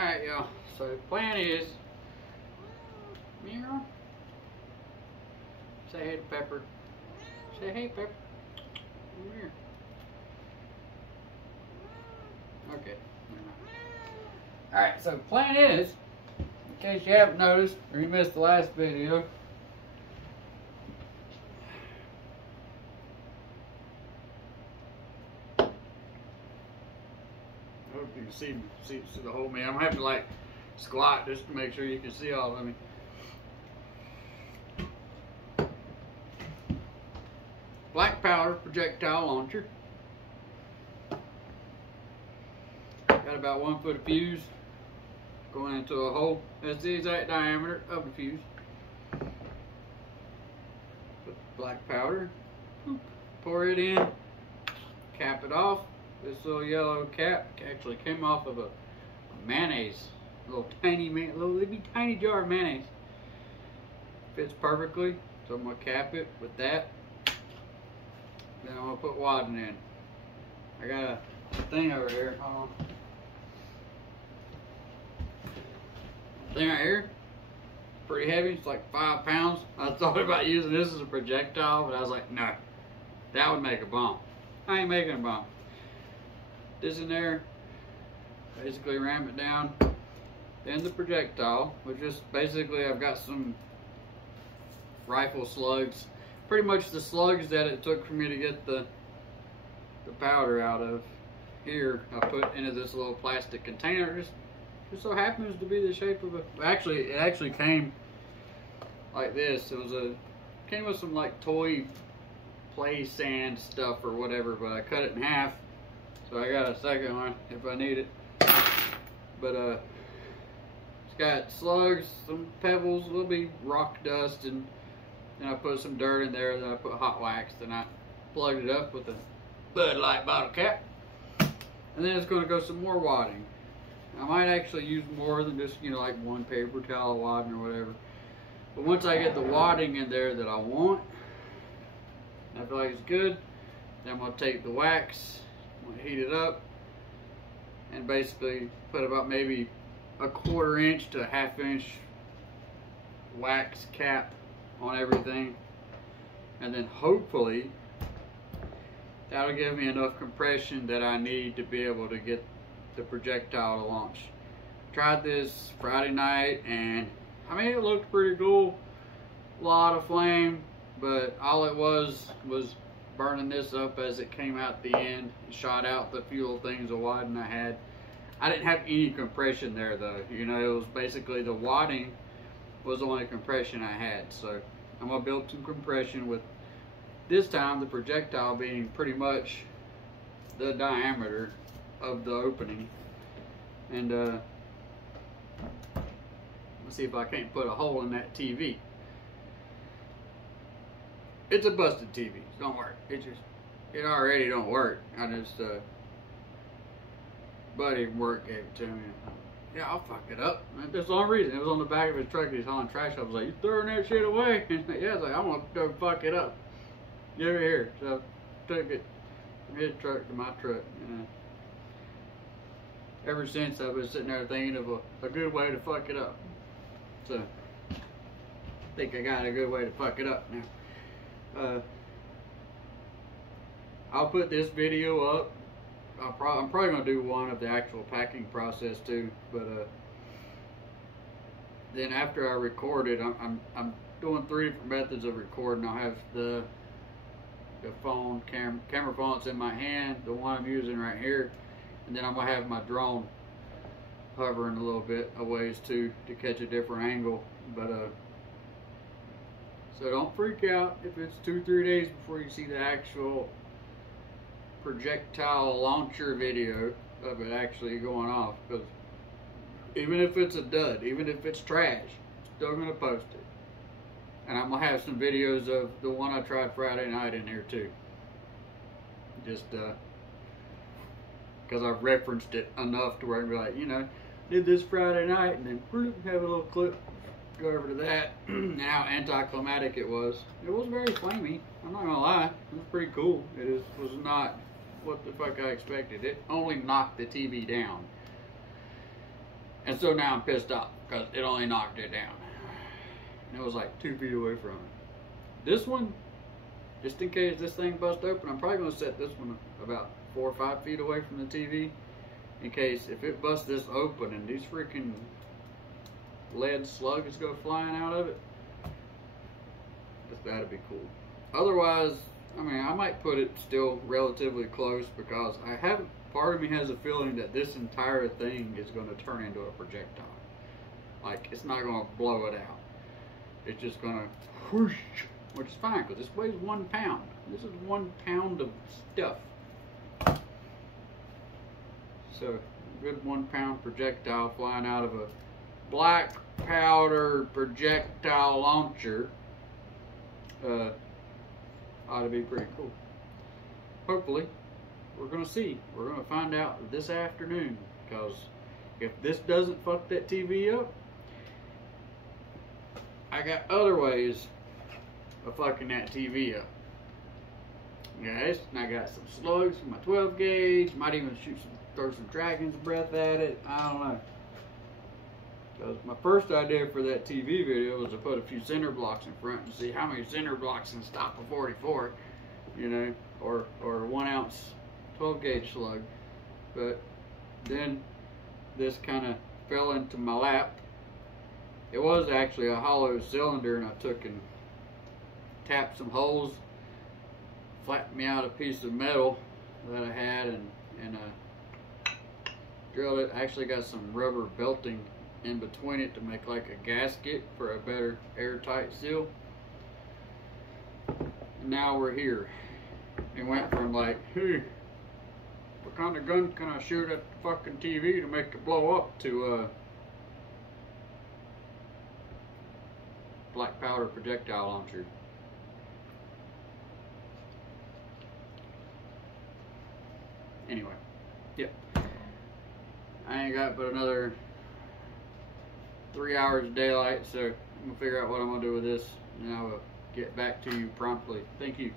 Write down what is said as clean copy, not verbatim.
Alright, y'all. So the plan is, meow. Say hey to Pepper. Say hey, Pepper. Come here. Okay. Alright, so the plan is, in case you haven't noticed or you missed the last video, I hope you can see the whole me. I'm gonna have to like squat just to make sure you can see all of me. Black powder projectile launcher. Got about 1 foot of fuse going into a hole. That's the exact diameter of the fuse. Put black powder, pour it in, cap it off. This little yellow cap actually came off of a mayonnaise, a little itty tiny jar of mayonnaise. Fits perfectly, so I'm gonna cap it with that. Then I'm gonna put wadding in. I got a thing over here. Hold on. Thing right here, pretty heavy. It's like 5 pounds. I thought about using this as a projectile, but I was like, no, that would make a bomb. I ain't making a bomb. This in there, basically ram it down. Then the projectile, which is basically I've got some rifle slugs, pretty much the slugs that it took for me to get the powder out of here. I put into this little plastic container. Just so happens to be the shape of a. It actually came like this. Came with some like toy play sand stuff or whatever, but I cut it in half. So I got a second one if I need it. But it's got slugs, some pebbles, a little bit rock dust, and then I put some dirt in there. Then I put hot wax. Then I plugged it up with a Bud Light bottle cap. And then it's going to go some more wadding. I might actually use more than just, like one paper towel wadding or whatever. But once I get the wadding in there that I want, I feel like it's good, then I'm going to take the wax, I'm going to heat it up, and basically put about maybe a 1/4 inch to a 1/2 inch wax cap on everything. And then hopefully that'll give me enough compression that I need to be able to get the projectile to launch. Tried this Friday night, and I mean, it looked pretty cool. A lot of flame, but all it was burning this up as it came out the end. It shot out the few little things of wadding I had. I didn't have any compression there though. It was basically the wadding was the only compression I had. So I'm gonna build some compression with this time the projectile being pretty much the diameter of the opening. And let's see if I can't put a hole in that TV. It's a busted TV. It don't work. It already don't work. I just buddy from work gave it to me. Yeah, I'll fuck it up. That's the only reason. It was on the back of his truck. He's hauling trash. I was like, you throwing that shit away? Yeah, I was like, I'm gonna go fuck it up. Give it here. So I took it from his truck to my truck. Ever since I've been sitting there thinking of a good way to fuck it up. So I think I got a good way to fuck it up now. I'll put this video up. I'm probably gonna do one of the actual packing process too. But then after I record it, I'm doing 3 different methods of recording. I'll have the phone camera phone that's in my hand, the one I'm using right here. And then I'm going to have my drone hovering a little bit a ways too to catch a different angle. But so don't freak out if it's 2-3 days before you see the actual projectile launcher video of it actually going off. Because even if it's a dud, even if it's trash, I'm still going to post it. And I'm going to have some videos of the one I tried Friday night in here too. Just because I've referenced it enough to where I can be like, did this Friday night, and then have a little clip, go over to that. How anticlimactic it was. It was very flamey, I'm not gonna lie. It was pretty cool. It was not what the fuck I expected. It only knocked the TV down. And so now I'm pissed off because it only knocked it down. And it was like 2 feet away from it. This one, just in case this thing busts open, I'm probably going to set this one about 4 or 5 feet away from the TV. In case if it busts this open and these freaking lead slugs go flying out of it, that'd be cool. Otherwise, I mean, I might put it still relatively close because part of me has a feeling that this entire thing is going to turn into a projectile. Like, it's not going to blow it out. It's just going to whoosh, which is fine because this weighs 1 pound. This is 1 pound of stuff. So, a good 1 pound projectile flying out of a black powder projectile launcher ought to be pretty cool. Hopefully, we're going to see. We're going to find out this afternoon, because if this doesn't fuck that TV up, I got other ways of fucking that TV up. Guys, and I got some slugs from my 12 gauge. Might even throw some dragon's breath at it. I don't know. Because my first idea for that TV video was to put a few cinder blocks in front and see how many cinder blocks can stop a 44, you know, or 1 ounce 12 gauge slug. But then this kind of fell into my lap. It was actually a hollow cylinder, and I took and tapped some holes, flattened me out a piece of metal that I had, and drilled it. I actually got some rubber belting in between it to make like a gasket for a better airtight seal. And now we're here. It went from like, hey, what kind of gun can I shoot at the fucking TV to make it blow up, to black powder projectile launcher. Anyway, yep. I ain't got but another 3 hours of daylight, so I'm gonna figure out what I'm gonna do with this, and I will get back to you promptly. Thank you.